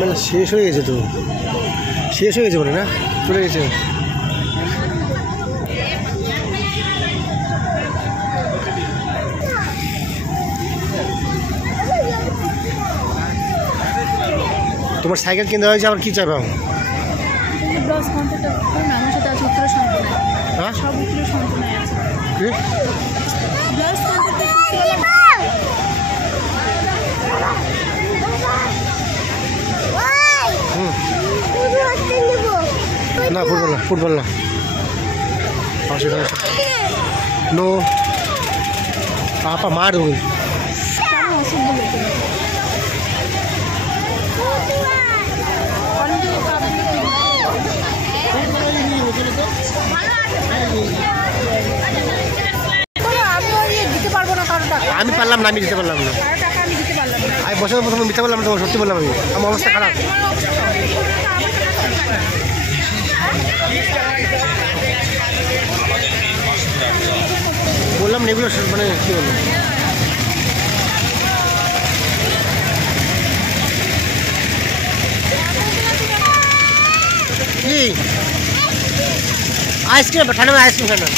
মানে শেষ হয়ে গেছে তো, শেষ হয়ে গেছে বলে না, চলে গেছে। তোমার সাইকেল কিনতে হয়েছে, আবার কি চাইবে? হ্যাঁ না, ফুটবল না, ফুটবল না, নো পাপা মার দেবো। আমি পারলাম না, আমি দিতে পারলাম না, আমি বছর প্রথমে মিথ্যা বললাম, তোমার সত্যি বললাম, আমি আমার অবস্থা খারাপ। বললাম না এগুলো, মানে কী বলবো, কি আইসক্রিম ঠান্ডা, আইসক্রিম খান না।